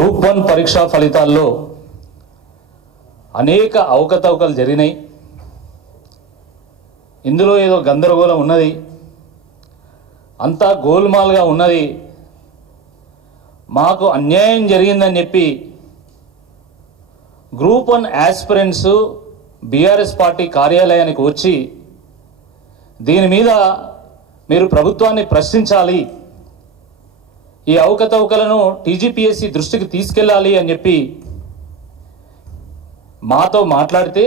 Group 1 పరీక్షా ఫలితాల్లో అనేక అవకతవకలు జరిగినాయి. ఇందులో ఏదో గందరగోళం ఉన్నది, అంతా గోల్మాల్గా ఉన్నది, మాకు అన్యాయం జరిగిందని చెప్పి గ్రూప్ 1 యాస్పిరెంట్స్ బీఆర్ఎస్ పార్టీ కార్యాలయానికి వచ్చి దీని మీద మీరు ప్రభుత్వాన్ని ప్రశ్నించాలి, ఈ అవకతవకలను టీజీపీఎస్సీ దృష్టికి తీసుకెళ్ళాలి అని చెప్పి మాతో మాట్లాడితే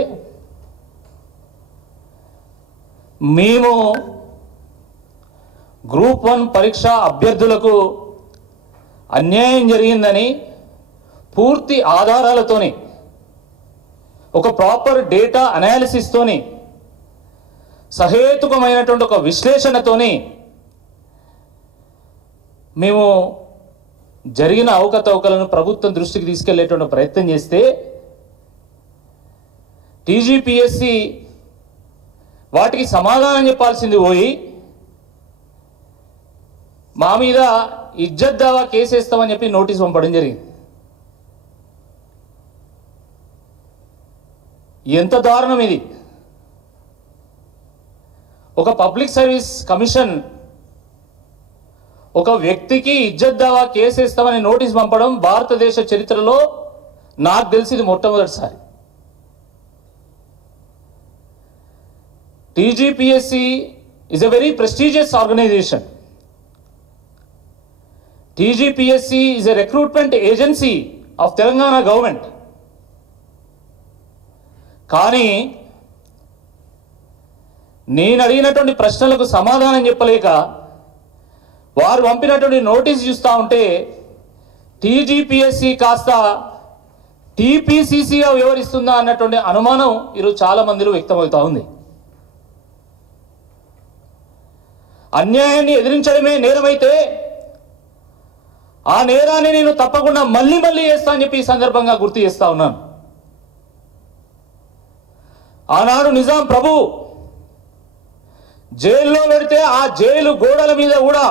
మేము గ్రూప్ 1 పరీక్ష అభ్యర్థులకు అన్యాయం జరిగిందని పూర్తి ఆధారాలతోని ఒక ప్రాపర్ డేటా అనాలిసిస్తోని సహేతుకమైనటువంటి ఒక విశ్లేషణతోని మేము జరిగిన అవకతవకలను ప్రభుత్వం దృష్టికి తీసుకెళ్లేటువంటి ప్రయత్నం చేస్తే టీజీపీఎస్సీ వాటికి సమాధానం చెప్పాల్సింది పోయి మా మీద ఇజ్జత్ దావా కేసేస్తామని చెప్పి నోటీస్ పంపడం జరిగింది. ఎంత దారుణం ఇది! ఒక పబ్లిక్ సర్వీస్ కమిషన్ ఒక వ్యక్తికి ఇజ్జత్ దావా కేసేస్తామని నోటీస్ పంపడం భారతదేశ చరిత్రలో నాకు తెలిసి ఇది మొట్టమొదటిసారి. TGPSC is a very prestigious organisation. TGPSC is a recruitment agency of Telangana government. కానీ నేను అడిగినటువంటి ప్రశ్నలకు సమాధానం చెప్పలేక వారు పంపినటువంటి నోటీస్ చూస్తూ ఉంటే టీజీపీఎస్సీ కాస్త టీపీసీసీగా వ్యవహరిస్తుందా అన్నటువంటి అనుమానం ఈరోజు చాలా మందిలో వ్యక్తమవుతూ ఉంది. అన్యాయాన్ని ఎదిరించడమే నేరమైతే ఆ నేరాన్ని నేను తప్పకుండా మళ్ళీ చేస్తా అని చెప్పి ఈ సందర్భంగా గుర్తు చేస్తా ఉన్నాను. ఆనాడు నిజాం ప్రభు జైల్లో పెడితే ఆ జైలు గోడల మీద కూడా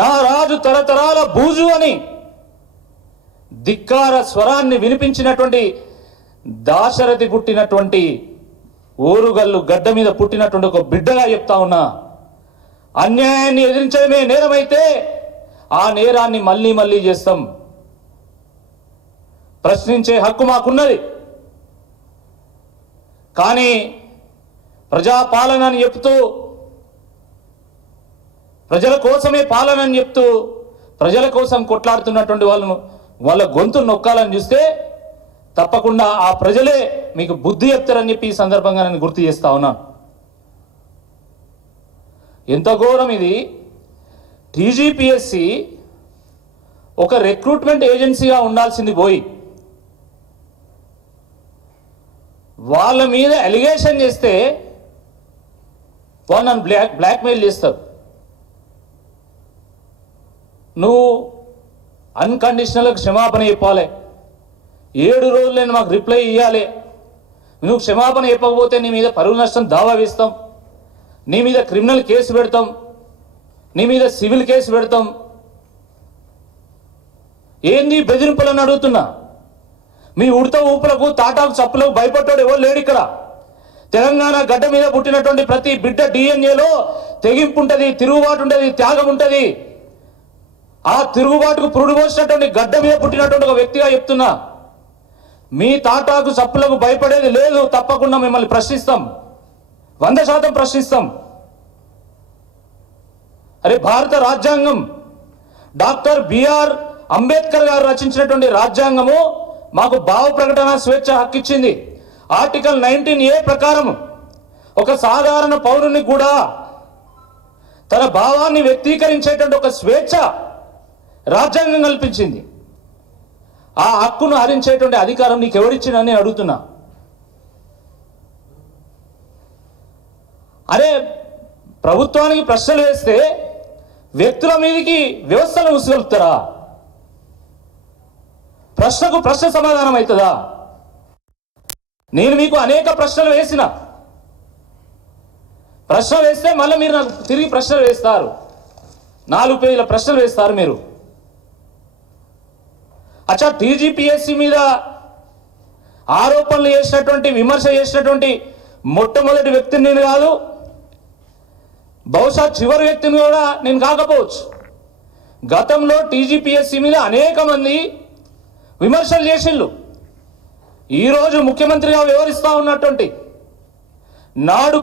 నా రాజు తరతరాల బూజు అని ధిక్కార స్వరాన్ని వినిపించినటువంటి దాశరథి పుట్టినటువంటి ఓరుగల్లు గడ్డ మీద పుట్టినటువంటి ఒక బిడ్డగా చెప్తా ఉన్నా, అన్యాయాన్ని ఎదిరించడమే నేరమైతే ఆ నేరాన్ని మళ్ళీ చేస్తాం. ప్రశ్నించే హక్కు మాకున్నది. కానీ ప్రజాపాలన అని చెప్తూ, ప్రజల కోసమే పాలన అని చెప్తూ ప్రజల కోసం కొట్లాడుతున్నటువంటి వాళ్ళ గొంతు నొక్కాలని చూస్తే తప్పకుండా ఆ ప్రజలే మీకు బుద్ధి చెప్తారని చెప్పి ఈ సందర్భంగా నేను గుర్తు చేస్తా ఉన్నాను. ఎంత ఘోరం ఇది! టీజీపీఎస్సీ ఒక రిక్రూట్మెంట్ ఏజెన్సీగా ఉండాల్సింది పోయి వాళ్ళ మీద అలిగేషన్ చేస్తే వాళ్ళు నన్ను బ్లాక్మెయిల్ చేస్తారు. నువ్వు అన్కండిషనల్గా క్షమాపణ చెప్పాలి, 7 రోజులు నేను మాకు రిప్లై ఇవ్వాలి, నువ్వు క్షమాపణ చెప్పకపోతే నీ మీద పరువు నష్టం దావా వేస్తాం, నీ మీద క్రిమినల్ కేసు పెడతాం, నీ మీద సివిల్ కేసు పెడతాం. ఏంది బెదిరింపులని అడుగుతున్నా. మీ ఉడత ఊపులకు తాటాకు చప్పులకు భయపడ్డాడు ఎవరు లేడు ఇక్కడ. తెలంగాణ గడ్డ మీద పుట్టినటువంటి ప్రతి బిడ్డ డిఎన్ఏలో తెగింపు ఉంటుంది, తిరుగుబాటు ఉంటుంది, త్యాగం ఉంటుంది. ఆ తిరుగుబాటుకు పురుడు పోసినటువంటి గడ్డ మీద పుట్టినటువంటి ఒక వ్యక్తిగా చెప్తున్నా, మీ తాటాకు చప్పులకు భయపడేది లేదు. తప్పకుండా మిమ్మల్ని ప్రశ్నిస్తాం, 100% ప్రశ్నిస్తాం. అరే, భారత రాజ్యాంగం డాక్టర్ బిఆర్ అంబేద్కర్ గారు రచించినటువంటి రాజ్యాంగము మాకు భావ ప్రకటన స్వేచ్ఛ హక్కు ఇచ్చింది. ఆర్టికల్ 19A ప్రకారం ఒక సాధారణ పౌరుని కూడా తన భావాన్ని వ్యక్తీకరించేటువంటి ఒక స్వేచ్ఛ రాజ్యాంగం కల్పించింది. ఆ హక్కును హరించేటువంటి అధికారం నీకు ఎవరిచ్చిందని నేను అడుగుతున్నా. అరే, ప్రభుత్వానికి ప్రశ్నలు వేస్తే వ్యక్తుల మీదకి వ్యవస్థను ఉసుగొలుపుతారా? ప్రశ్నకు ప్రశ్న సమాధానం అవుతుందా? నేను మీకు అనేక ప్రశ్నలు వేసిన, ప్రశ్న వేస్తే మళ్ళీ మీరు నాకు తిరిగి ప్రశ్నలు వేస్తారు, 4 పేజీల ప్రశ్నలు వేస్తారు మీరు. అచ్చా టీజీపీఎస్సీ మీద ఆరోపణలు చేసినటువంటి విమర్శ చేసినటువంటి మొట్టమొదటి వ్యక్తిని నేను కాదు, బహుశా చివరి వ్యక్తిని కూడా నేను కాకపోవచ్చు. గతంలో టీజీపీఎస్సీ మీద అనేక మంది విమర్శలు చేసిళ్ళు. ఈరోజు ముఖ్యమంత్రిగా వ్యవహరిస్తూ ఉన్నటువంటి నాడు